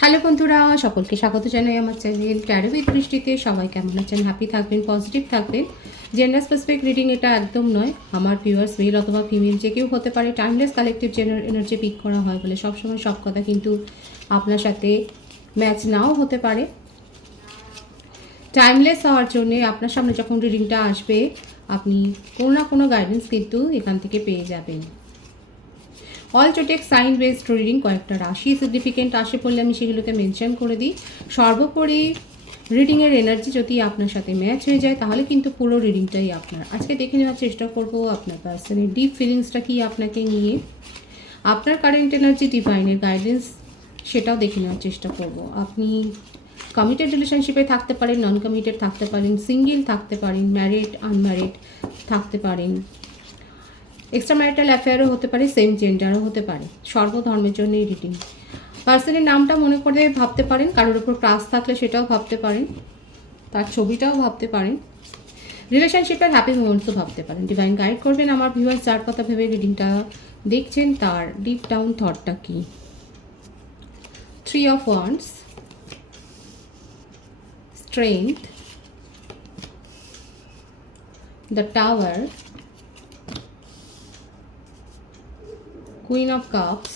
Hello বন্ধুরা, সকলকে স্বাগত জানাই আমার চ্যানেল ট্যারো দৃষ্টিতে সবাই কেমন আছেন? হ্যাপি থাকবেন পজিটিভ থাকবেন। জেন্ডার স্পেসিফিক রিডিং এটা একদম নয়। আমার ভিউয়ার্স মেল অথবা ফিমেল যে কেউ হতে পারে timeless collective genre energy pick করা হয় বলে সবসময় সব কথা কিন্তু আপনার সাথে ম্যাচ নাও হতে পারে। টাইমলেস হওয়ার জন্য আপনার সামনে যখন রিডিংটা আসবে, আপনি কোনো না কোনো গাইডেন্স কিন্তু এখান থেকে পেয়ে যাবেন। All zodiac sign based reading কয়েকটা রাশি সিগনিফিকেন্ট আসে বললে আমি সেগুলোকে মেনশন করে দিই। সর্বোপরি রিডিংয়ের এনার্জি যদি আপনার সাথে ম্যাচ হয়ে যায়, তাহলে কিন্তু পুরো রিডিংটাই আপনার। আজকে দেখে নেওয়ার চেষ্টা করব আপনার পার্সনের ডিপ ফিলিংসটা কি আপনাকে নিয়ে। আপনার কারেন্ট এনার্জি ডিভাইনের গাইডেন্স সেটাও দেখে নেওয়ার চেষ্টা করব। আপনি কমিটেড রিলেশনশিপে থাকতে পারেন নন কমিটেড থাকতে পারেন সিঙ্গেল থাকতে পারেন ম্যারিড আনম্যারিড থাকতে পারেন। এক্সট্রা ম্যারিটাল অ্যাফেয়ারও হতে পারে সেম জেন্ডারও হতে পারে। সর্বধর্মের জন্য এই রিডিং পার্সনের নামটা মনে করে ভাবতে পারেন, কারোর উপর ক্রাস থাকলে সেটাও ভাবতে পারেন, তার ছবিটাও ভাবতে পারেন। রিলেশনশিপের হ্যাপি মোমেন্টসও ভাবতে পারেন। ডিভাইন গাইড করবেন আমার ভিউয়ার্স যার কথা ভেবে রিডিংটা দেখছেন, তার ডিপ ডাউন থটটা কি? Three of wands strength the tower Queen of Cups,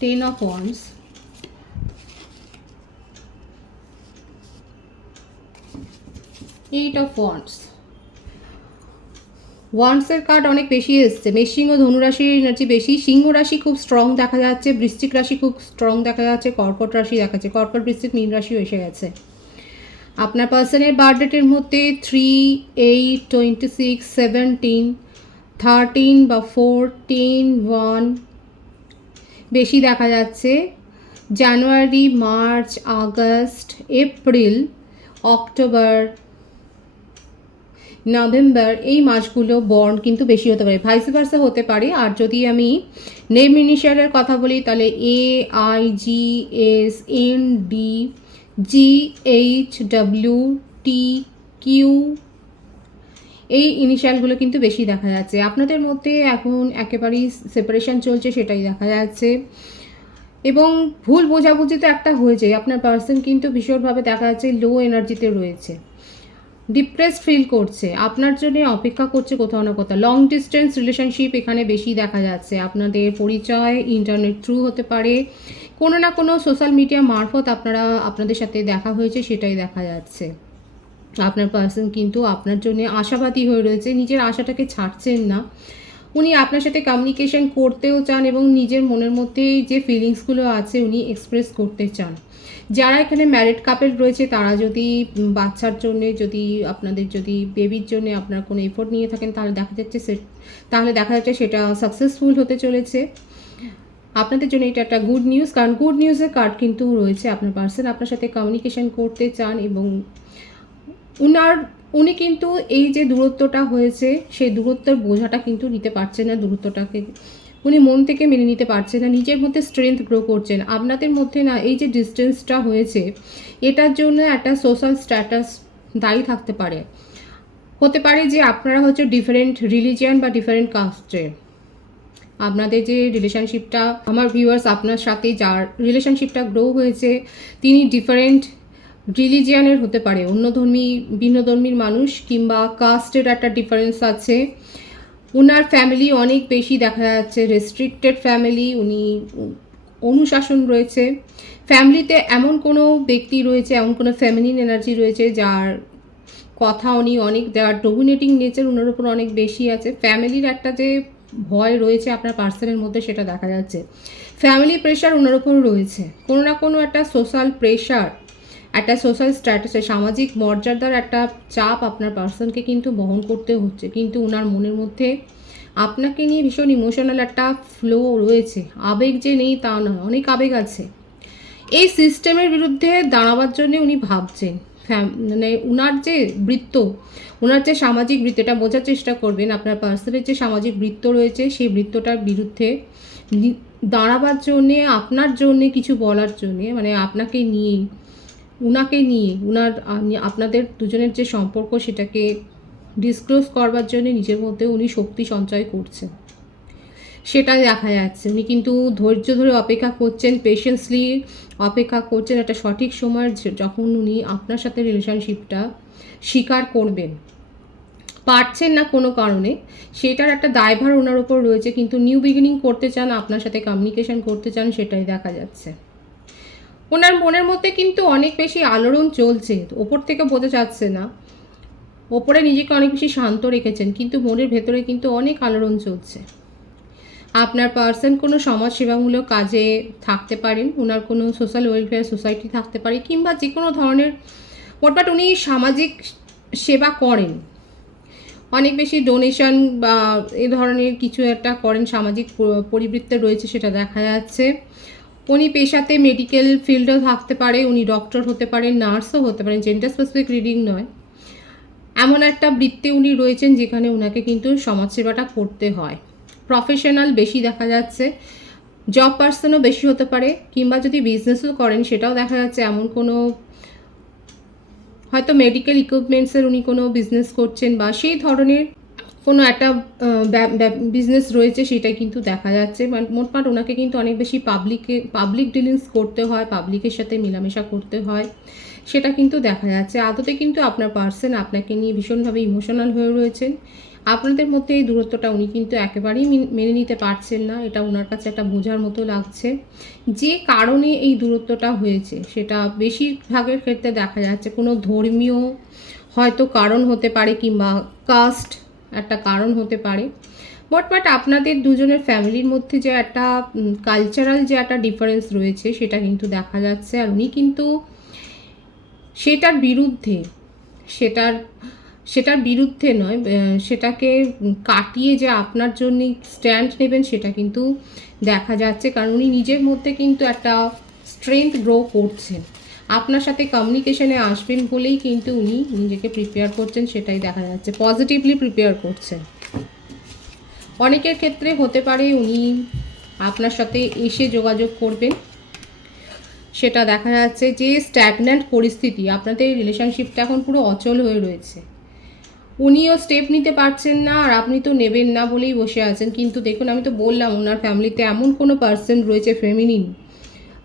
Ten of Wands, Eight of Wands. ওয়ান্সের কার্ড অনেক বেশি এসছে। মেষিং ও ধনুরাশির এনার্জি বেশি। সিংহ রাশি খুব স্ট্রং দেখা যাচ্ছে। বৃশ্চিক রাশি খুব স্ট্রং দেখা যাচ্ছে। কর্কট রাশি দেখা যাচ্ছে। কর্কট বৃশ্চিক মীন রাশিও এসে গেছে। আপনার পার্সনের বার্থডেটের মধ্যে three eight twenty six seventeen thirteen বা ফোরটিন ওয়ান বেশি দেখা যাচ্ছে। January, March, August, April, October, November এই মাসগুলো বর্ন কিন্তু বেশি হতে পারে। ভাইস ভার্সা হতে পারে। আর যদি আমি নেম ইনিশিয়ালের কথা বলি, তাহলে A I G S N D G H W T Q এই ইনিশিয়ালগুলো কিন্তু বেশি দেখা যাচ্ছে। আপনাদের মধ্যে এখন একেবারেই সেপারেশন চলছে, সেটাই দেখা যাচ্ছে। এবং ভুল বোঝাবুঝি তো একটা হয়েছে, আপনার পার্সন কিন্তু ভীষণভাবে দেখা যাচ্ছে লো এনার্জিতে রয়েছে। ডিপ্রেস ফিল করছে। আপনার জন্য অপেক্ষা করছে কোথাও না কোথাও। লং ডিস্টেন্স রিলেশনশিপ এখানে বেশি দেখা যাচ্ছে। আপনাদের পরিচয় ইন্টারনেট থ্রু হতে পারে। কোনো না কোনো সোশ্যাল মিডিয়া মারফত আপনারা, আপনাদের সাথে দেখা হয়েছে, সেটাই দেখা যাচ্ছে। আপনার পার্সন কিন্তু আপনার জন্য আশাবাদী হয়ে রয়েছে। নিজের আশাটাকে ছাড়ছেন না। উনি আপনার সাথে কমিউনিকেশন করতেও চান এবং নিজের মনের মধ্যে যে ফিলিংসগুলো আছে, উনি এক্সপ্রেস করতে চান। যারা এখানে ম্যারিড কাপেল রয়েছে, তারা যদি বাচ্চার জন্য যদি, আপনাদের যদি বেবির জন্য আপনার কোনো এফোর্ট নিয়ে থাকেন, তাহলে দেখা যাচ্ছে সে, তাহলে দেখা যাচ্ছে সেটা সাকসেসফুল হতে চলেছে। আপনাদের জন্য এটা একটা গুড নিউজ কারণ গুড নিউজের কার্ড কিন্তু রয়েছে। আপনার পার্সন আপনার সাথে কমিউনিকেশন করতে চান এবং উনার, উনি কিন্তু এই যে দূরত্বটা হয়েছে, সেই দূরত্বের বোঝাটা কিন্তু নিতে পারছেন না, দূরত্বটাকে উনি মন থেকে মেনে নিতে পারছেন না, নিজের মধ্যে স্ট্রেংথ গ্রো করছেন আপনাদের মধ্যে না এই যে ডিস্টেন্সটা হয়েছে, এটার জন্য একটা সোশ্যাল স্ট্যাটাস দায়ী থাকতে পারে। হতে পারে যে আপনারা হচ্ছে ডিফারেন্ট রিলিজিয়ান বা ডিফারেন্ট কাস্টের আপনাদের যে রিলেশনশিপটা আমার ভিউয়ার্স আপনার সাথে যার রিলেশনশিপটা গ্রো হয়েছে, তিনি ডিফারেন্ট রিলিজিয়ানের হতে পারে। অন্য ধর্মী ভিন্ন ধর্মীর মানুষ কিংবা কাস্টের একটা ডিফারেন্স আছে। ওনার ফ্যামিলি অনেক বেশি দেখা যাচ্ছে রেস্ট্রিক্টেড ফ্যামিলি উনি অনুশাসন রয়েছে। ফ্যামিলিতে এমন কোনো ব্যক্তি রয়েছে, এমন কোনো ফ্যামিলিন এনার্জি রয়েছে যার কথা উনি অনেক, যার ডোমিনেটিং নেচার ওনার উপর অনেক বেশি আছে। ফ্যামিলির একটা যে ভয় রয়েছে আপনার পার্সনের মধ্যে সেটা দেখা যাচ্ছে। ফ্যামিলি প্রেশার ওনার উপর রয়েছে। কোনো না কোনো একটা সোশ্যাল প্রেশার একটা সোশ্যাল স্ট্যাটাসে সামাজিক মর্যাদার একটা চাপ আপনার পার্সনকে কিন্তু বহন করতে হচ্ছে। কিন্তু ওনার মনের মধ্যে আপনাকে নিয়ে ভীষণ ইমোশনাল একটা ফ্লো রয়েছে। আবেগ যে নেই তা নয়, অনেক আবেগ আছে। এই সিস্টেমের বিরুদ্ধে দাঁড়াবার জন্য উনি ভাবছেন। মানে উনার যে বৃত্ত ওনার যে সামাজিক বৃত্ত, এটা বোঝার চেষ্টা করবেন। আপনার পার্সনের যে সামাজিক বৃত্ত রয়েছে, সেই বৃত্তটার বিরুদ্ধে দাঁড়াবার জন্যে, আপনার জন্যে কিছু বলার জন্যে মানে আপনাকে নিয়ে উনাকে নিয়ে, উনার আপনাদের দুজনের যে সম্পর্ক সেটাকে ডিসক্লোজ করবার জন্য নিজের মধ্যে উনি শক্তি সঞ্চয় করছেন। সেটাই দেখা যাচ্ছে। উনি কিন্তু ধৈর্য ধরে অপেক্ষা করছেন পেশেন্সলি অপেক্ষা করছেন একটা সঠিক সময় যখন উনি আপনার সাথে রিলেশনশিপটা স্বীকার করবেন। পারছেন না কোনো কারণে, সেটার একটা দায়ভার ওনার ওপর রয়েছে, কিন্তু নিউ বিগিনিং করতে চান, আপনার সাথে কমিউনিকেশন করতে চান, সেটাই দেখা যাচ্ছে। ওনার মনের মধ্যে কিন্তু অনেক বেশি আলোড়ন চলছে ওপর থেকে বোঝা যাচ্ছে না। ওপরে নিজেকে অনেক বেশি শান্ত রেখেছেন, কিন্তু মনের ভেতরে কিন্তু অনেক আলোড়ন চলছে। আপনার পার্সন কোনো সমাজসেবামূলক কাজে থাকতে পারেন, ওনার কোনো সোশ্যাল ওয়েলফেয়ার সোসাইটি থাকতে পারে, কিংবা যে কোনো ধরনের মোটমাট উনি সামাজিক সেবা করেন। অনেক বেশি ডোনেশন বা এ ধরনের কিছু একটা করেন, সামাজিক পরিবৃত্তে রয়েছে সেটা দেখা যাচ্ছে। উনি পেশাতে মেডিকেল ফিল্ডেও থাকতে পারে, উনি ডক্টর হতে পারেন নার্সও হতে পারেন জেন্ডার স্পেসিফিক রিডিং নয়। এমন একটা বৃত্তে উনি রয়েছেন যেখানে ওনাকে কিন্তু সমাজসেবাটা করতে হয়। প্রফেশনাল বেশি দেখা যাচ্ছে জব পার্সনও বেশি হতে পারে, কিংবা যদি বিজনেসও করেন, সেটাও দেখা যাচ্ছে এমন কোনো, হয়তো মেডিকেল ইকুইপমেন্টসের উনি কোনো বিজনেস করছেন বা সেই ধরনের কোনো একটা বিজনেস রয়েছে সেটাই কিন্তু দেখা যাচ্ছে। মোটমাট ওনাকে কিন্তু অনেক বেশি পাবলিকে পাবলিক ডিলিংস করতে হয় পাবলিকের সাথে মেলামেশা করতে হয়, সেটা কিন্তু দেখা যাচ্ছে। আদতে কিন্তু আপনার পার্সন আপনাকে নিয়ে ভীষণভাবে ইমোশনাল হয়ে রয়েছেন। আপনাদের মধ্যে এই দূরত্বটা উনি কিন্তু একেবারেই মেনে নিতে পারছেন না। এটা ওনার কাছে একটা বোঝার মতো লাগছে। যে কারণে এই দূরত্বটা হয়েছে, সেটা বেশিরভাগের ক্ষেত্রে দেখা যাচ্ছে। কোনো ধর্মীয় হয়তো কারণ হতে পারে কিংবা কাস্ট একটা কারণ হতে পারে। বট বাট আপনাদের দুজনের ফ্যামিলির মধ্যে যে একটা কালচারাল যে একটা ডিফারেন্স রয়েছে, সেটা কিন্তু দেখা যাচ্ছে। আর উনি কিন্তু সেটার বিরুদ্ধে, সেটার সেটার বিরুদ্ধে নয় সেটাকে কাটিয়ে যে আপনার জন্য স্ট্যান্ড নেবেন, সেটা কিন্তু দেখা যাচ্ছে। কারণ উনি নিজের মধ্যে কিন্তু একটা স্ট্রেংথ গ্রো করছেন। আপনার সাথে কমিউনিকেশনে আসবেন বলেই কিন্তু উনি নিজেকে প্রিপেয়ার করছেন, সেটাই দেখা যাচ্ছে। পজিটিভলি প্রিপেয়ার করছেন। অনেকের ক্ষেত্রে হতে পারে উনি আপনার সাথে এসে যোগাযোগ করবেন। সেটা দেখা যাচ্ছে যে স্ট্যাগন্যান্ট পরিস্থিতি, আপনাদের রিলেশনশিপটা এখন পুরো অচল হয়ে রয়েছে। উনিও স্টেপ নিতে পারছেন না আর আপনি তো নেবেন না বলেই বসে আছেন। কিন্তু দেখুন, আমি তো বললাম, ওনার ফ্যামিলিতে এমন কোনো পার্সন রয়েছে ফেমিনিন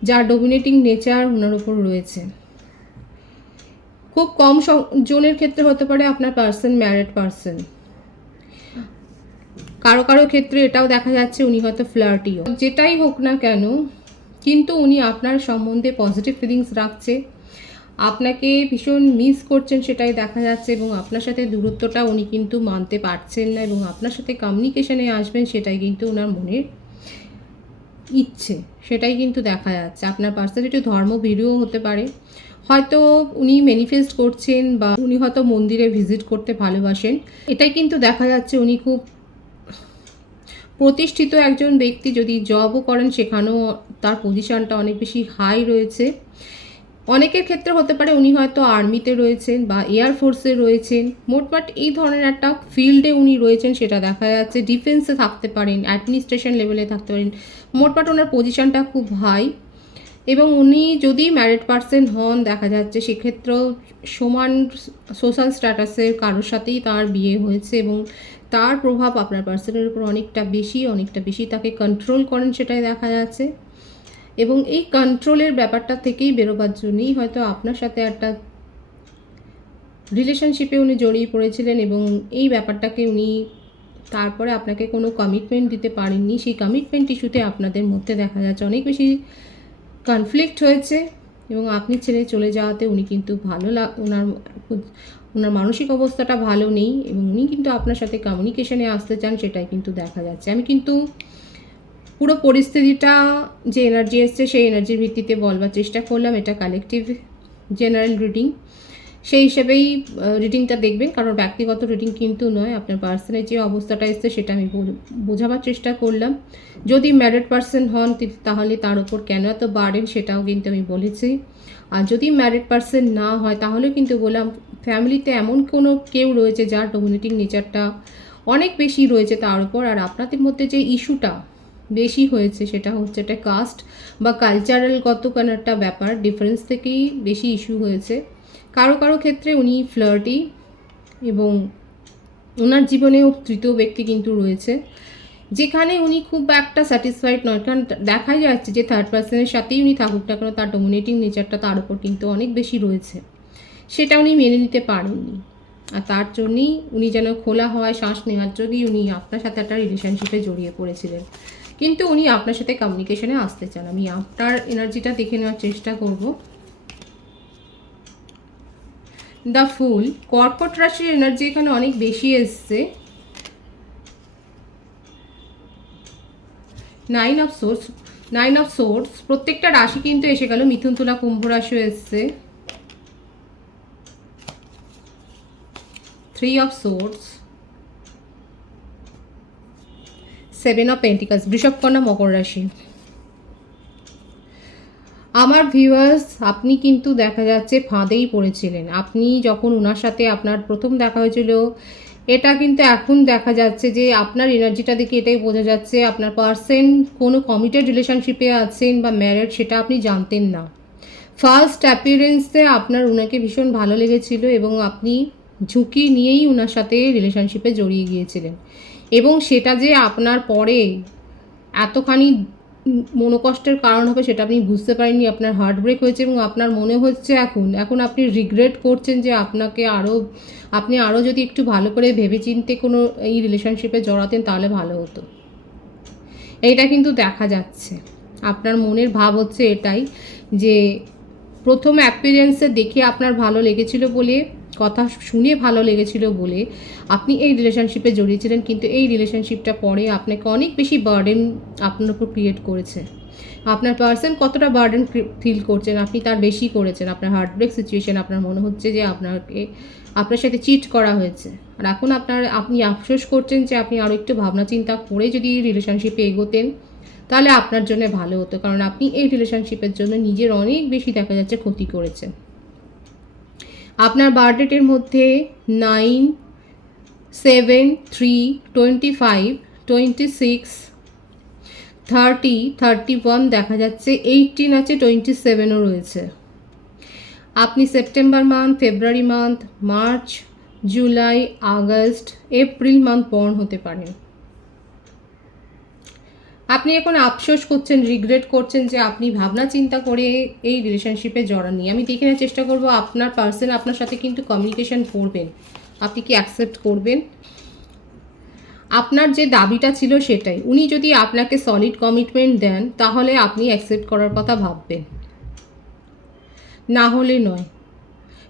যার ডোমিনেটিং নেচার ওনার উপর রয়েছে। খুব কম জনের ক্ষেত্রে হতে পারে আপনার পার্সন ম্যারিড পার্সন কারও কারও ক্ষেত্রে এটাও দেখা যাচ্ছে উনি হয়তো ফ্লার্টিও যেটাই হোক না কেন, কিন্তু উনি আপনার সম্বন্ধে পজিটিভ ফিলিংস রাখছে। আপনাকে ভীষণ মিস করছেন সেটাই দেখা যাচ্ছে এবং আপনার সাথে দূরত্বটা উনি কিন্তু মানতে পারছেন না এবং আপনার সাথে কমিউনিকেশনে আসবেন সেটাই কিন্তু ওনার মনের ইচ্ছে, সেটাই কিন্তু দেখা যাচ্ছে। আপনার পার্সোনালিটি ধর্ম ভিডিও হতে পারে। হয়তো উনি ম্যানিফেস্ট করছেন বা উনি হয়তো মন্দিরে ভিজিট করতে ভালোবাসেন। এটাই কিন্তু দেখা যাচ্ছে উনি খুব প্রতিষ্ঠিত একজন ব্যক্তি যদি জবও করেন, সেখানেও তার পজিশানটা অনেক বেশি হাই রয়েছে। অনেকের ক্ষেত্রে হতে পারে উনি হয়তো আর্মিতে রয়েছেন বা এয়ারফোর্সে রয়েছেন। মোটমাট এই ধরনের একটা ফিল্ডে উনি রয়েছেন সেটা দেখা যাচ্ছে। ডিফেন্সে থাকতে পারেন, অ্যাডমিনিস্ট্রেশন লেভেলে থাকতে পারেন। মোটমাট ওনার পজিশনটা খুব হাই এবং উনি যদি ম্যারিড পার্সন হন, দেখা যাচ্ছে সেক্ষেত্রেও সমান সোশ্যাল স্ট্যাটাসের কারোর সাথেই তার বিয়ে হয়েছে এবং তার প্রভাব আপনার পার্সনের উপর অনেকটা বেশি অনেকটা বেশি তাকে কন্ট্রোল করেন সেটাই দেখা যাচ্ছে। এবং এই কন্ট্রোলের ব্যাপারটা থেকেই বেরোবার জন্যই হয়তো আপনার সাথে একটা রিলেশনশিপে উনি জড়িয়ে পড়েছিলেন এবং এই ব্যাপারটাকে উনি তারপরে আপনাকে কোনো কমিটমেন্ট দিতে পারেননি। সেই কমিটমেন্ট ইস্যুতে আপনাদের মধ্যে দেখা যাচ্ছে অনেক বেশি কনফ্লিক্ট হয়েছে এবং আপনি ছেড়ে চলে যাওয়াতে উনি কিন্তু ভালো লাগ ওনার ওনার মানসিক অবস্থাটা ভালো নেই এবং উনি কিন্তু আপনার সাথে কমিউনিকেশনে আসতে চান, সেটাই কিন্তু দেখা যাচ্ছে। আমি কিন্তু পুরো পরিস্থিতিটা যে এনার্জি এসছে, সেই এনার্জির ভিত্তিতে বলবার চেষ্টা করলাম। এটা কালেকটিভ জেনারেল রিডিং সেই হিসেবেই রিডিংটা দেখবেন, কারণ ব্যক্তিগত রিডিং কিন্তু নয়, আপনার পার্সনের যে অবস্থাটা এসছে, সেটা আমি বোঝাবার চেষ্টা করলাম। যদি ম্যারিড পার্সন হন তাহলে তার উপর কেন এত বার্ডেন সেটাও কিন্তু আমি বলেছি। আর যদি ম্যারিড পার্সন না হয় তাহলে কিন্তু বললাম ফ্যামিলিতে এমন কোনো কেউ রয়েছে, যার ডোমিনেটিং নেচারটা অনেক বেশি রয়েছে তার উপর। আর আপনাদের মধ্যে যে ইস্যুটা বেশি হয়েছে, সেটা হচ্ছে একটা কাস্ট বা কালচারালগত কোনো একটা ব্যাপার ডিফারেন্স থেকেই বেশি ইস্যু হয়েছে। কারও কারও ক্ষেত্রে উনি ফ্লার্টি এবং ওনার জীবনেও তৃতীয় ব্যক্তি কিন্তু রয়েছে। যেখানে উনি খুব একটা স্যাটিসফাইড নয়, কারণ দেখাই যাচ্ছে যে থার্ড পার্সনের সাথেই উনি থাকুক না কেন, তার ডোমিনেটিং নেচারটা তার উপর কিন্তু অনেক বেশি রয়েছে। সেটা উনি মেনে নিতে পারেননি। আর তার জন্যই উনি যেন খোলা হওয়ায় শ্বাস নেওয়ার জন্যই উনি আপনার সাথে একটা রিলেশনশিপে জড়িয়ে পড়েছিলেন। কিন্তু উনি আপনার সাথে কমিউনিকেশনে আসতে চান। আমি আপনার এনার্জিটা দেখে নেওয়ার চেষ্টা করব। দ্য ফুল কর্কট রাশির এনার্জি এখানে অনেক বেশি এসছে। Nine of swords nine of swords প্রত্যেকটা রাশি কিন্তু এসে গেল। মিথুন, তুলা, কুম্ভ রাশিও এসছে। Three of swords seven of pentacles বৃষভকন্যা মকর রাশি। আমার ভিউয়ার্স আপনি কিন্তু দেখা যাচ্ছে ফাঁদেই পড়েছিলেন। আপনি যখন ওনার সাথে আপনার প্রথম দেখা হয়েছিল, এটা কিন্তু এখন দেখা যাচ্ছে যে আপনার এনার্জিটা দেখে এটাই বোঝা যাচ্ছে আপনার পার্সেন কোনো কমিটেড রিলেশনশিপে আছেন বা ম্যারেড সেটা আপনি জানতেন না। ফার্স্ট অ্যাপিয়ারেন্সে আপনার ওনাকে ভীষণ ভালো লেগেছিল এবং আপনি ঝুঁকি নিয়েই ওনার সাথে রিলেশনশিপে জড়িয়ে গিয়েছিলেন। এবং সেটা যে আপনার পরে এতখানি মনোকষ্টের কারণ হবে সেটা আপনি বুঝতে পারেননি, আপনার হার্ট ব্রেক হয়েছে এবং আপনার মনে হচ্ছে এখন এখন আপনি রিগ্রেট করছেন যে আপনাকে আরও আপনি আরও যদি একটু ভালো করে ভেবেচিন্তে কোনো এই রিলেশনশিপে জড়াতেন তাহলে ভালো হতো। এইটা কিন্তু দেখা যাচ্ছে। আপনার মনের ভাব হচ্ছে এটাই যে প্রথম অ্যাপিয়ারেন্সে দেখে আপনার ভালো লেগেছিল বলে কথা শুনে ভালো লেগেছিল বলে আপনি এই রিলেশনশিপে জড়িয়েছিলেন, কিন্তু এই রিলেশনশিপটা পরে আপনাকে অনেক বেশি বার্ডেন আপনার উপর ক্রিয়েট করেছে। আপনার পার্সন কতটা বার্ডেন ফিল করছেন, আপনি তার বেশি করেছেন, আপনার হার্টব্রেক সিচুয়েশন আপনার মনে হচ্ছে যে আপনাকে, আপনার সাথে চিট করা হয়েছে। আর এখন আপনার, আপনি আফসোস করছেন যে আপনি আরও একটু ভাবনা চিন্তা করে যদি রিলেশনশিপে এগোতেন, তাহলে আপনার জন্য ভালো হতো। কারণ আপনি এই রিলেশনশিপের জন্য নিজের অনেক বেশি দেখা যাচ্ছে ক্ষতি করেছেন। আপনার বার্থডেটের মধ্যে nine, seven, three, twenty five, twenty six, thirty thirty one দেখা যাচ্ছে, এইটিন আছে, টোয়েন্টি সেভেনও রয়েছে। আপনি September month, February month, March, July, August, April month born হতে পারেন। আপনি এখন আফসোস করছেন রিগ্রেট করছেন যে আপনি ভাবনা চিন্তা করে এই রিলেশনশিপে জড়াননি। আমি দেখে নেওয়ার চেষ্টা করব, আপনার পার্সন আপনার সাথে কিন্তু কমিউনিকেশন করবেন। আপনি কি অ্যাকসেপ্ট করবেন? আপনার যে দাবিটা ছিল সেটাই। উনি যদি আপনাকে সলিড কমিটমেন্ট দেন, তাহলে আপনি অ্যাকসেপ্ট করার কথা ভাববেন। না হলে নয়।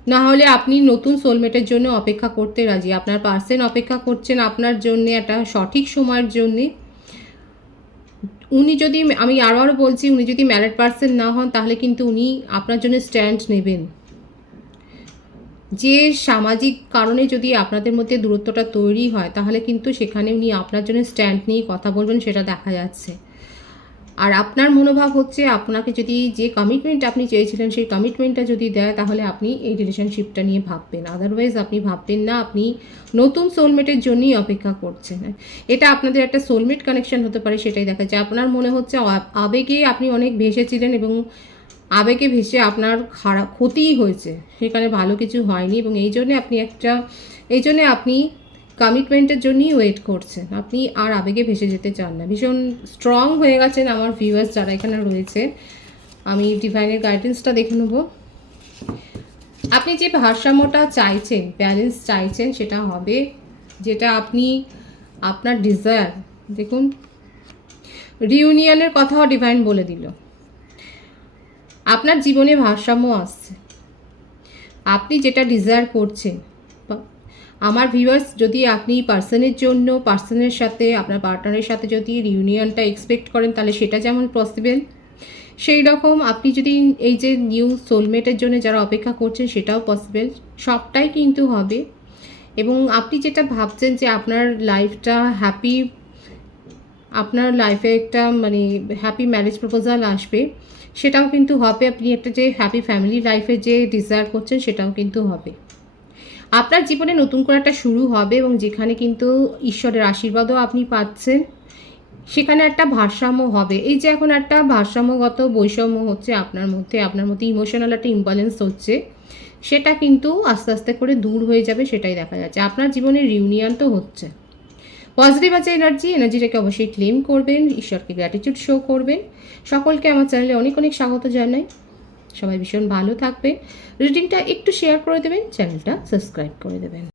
না হলে আপনি নতুন সোলমেটের জন্য অপেক্ষা করতে রাজি। আপনার পার্সেন অপেক্ষা করছেন আপনার জন্য, একটা সঠিক সময়ের জন্যে। উনি যদি আমি আরও আরও বলছি, উনি যদি ম্যারেড পার্সন না হন, তাহলে কিন্তু উনি আপনার জন্য স্ট্যান্ড নেবেন। যে সামাজিক কারণে যদি আপনাদের মধ্যে দূরত্বটা তৈরি হয়, তাহলে কিন্তু সেখানে উনি আপনার জন্য স্ট্যান্ড নিয়ে কথা বলবেন, সেটা দেখা যাচ্ছে। আর আপনার মনোভাব হচ্ছে আপনাকে যদি যে কমিটমেন্ট আপনি চেয়েছিলেন, সেই কমিটমেন্টটা যদি দেয়, তাহলে আপনি এই রিলেশনশিপটা নিয়ে ভাববেন। আদারওয়াইজ আপনি ভাববেন না, আপনি নতুন সোলমেটের জন্যই অপেক্ষা করছেন। এটা আপনাদের একটা সোলমেট কানেকশন হতে পারে, সেটাই দেখা যায়। আপনার মনে হচ্ছে আবেগে আপনি অনেক ভেসেছিলেন এবং আবেগে ভেসে আপনার খারাপ ক্ষতিই হয়েছে। সেখানে ভালো কিছু হয়নি এবং এই জন্যে আপনি একটা, এই জন্যে আপনি কমিটমেন্টের জন্যই ওয়েট করছেন। আপনি আর আবেগে ভেসে যেতে চান না। ভীষণ স্ট্রং হয়ে গেছেন আমার ভিউয়ার্স যারা এখানে রয়েছে। আমি ডিভাইনের গাইডেন্সটা দেখে নেব। আপনি যে ভারসাম্যটা চাইছেন ব্যালেন্স চাইছেন, সেটা হবে যেটা আপনি, আপনার ডিজায়ার দেখুন রিউনিয়নের কথাও ডিভাইন বলে দিল। আপনার জীবনে ভারসাম্য আসছে। আপনি যেটা ডিজায়ার করছেন আমার ভিউয়ার্স যদি আপনি পার্সনের জন্য পার্সনের সাথে, আপনার পার্টনারের সাথে যদি রিউনিয়নটা এক্সপেক্ট করেন, তাহলে সেটা যেমন পসিবল সেই রকম আপনি যদি এই যে নিউ সোলমেটের জন্য যারা অপেক্ষা করছেন, সেটাও পসিবল সবটাই কিন্তু হবে। এবং আপনি যেটা ভাবছেন যে আপনার লাইফটা হ্যাপি আপনার লাইফে একটা মানে হ্যাপি ম্যারেজ প্রপোজাল আসবে, সেটাও কিন্তু হবে। আপনি একটা যে হ্যাপি ফ্যামিলি লাইফে যে ডিজায়ার করছেন, সেটাও কিন্তু হবে। আপনার জীবনে নতুন করে একটা শুরু হবে এবং যেখানে কিন্তু ঈশ্বরের আশীর্বাদও আপনি পাচ্ছেন, সেখানে একটা ভারসাম্য হবে। এই যে এখন একটা ভারসাম্যগত বৈষম্য হচ্ছে আপনার মধ্যে আপনার মধ্যে ইমোশনাল একটা ইমব্যালেন্স হচ্ছে, সেটা কিন্তু আস্তে আস্তে করে দূর হয়ে যাবে সেটাই দেখা যাচ্ছে। আপনার জীবনে রিউনিয়ন তো হচ্ছে। পজিটিভ আছে এনার্জি এনার্জিটাকে অবশ্যই ক্লেম করবেন, ঈশ্বরকে গ্র্যাটিটিউড শো করবেন। সকলকে আমার চ্যানেলে অনেক অনেক স্বাগত জানাই। সবাই ভীষণ ভালো থাকবে রিডিংটা একটু শেয়ার করে দেবেন চ্যানেলটা সাবস্ক্রাইব করে দেবেন।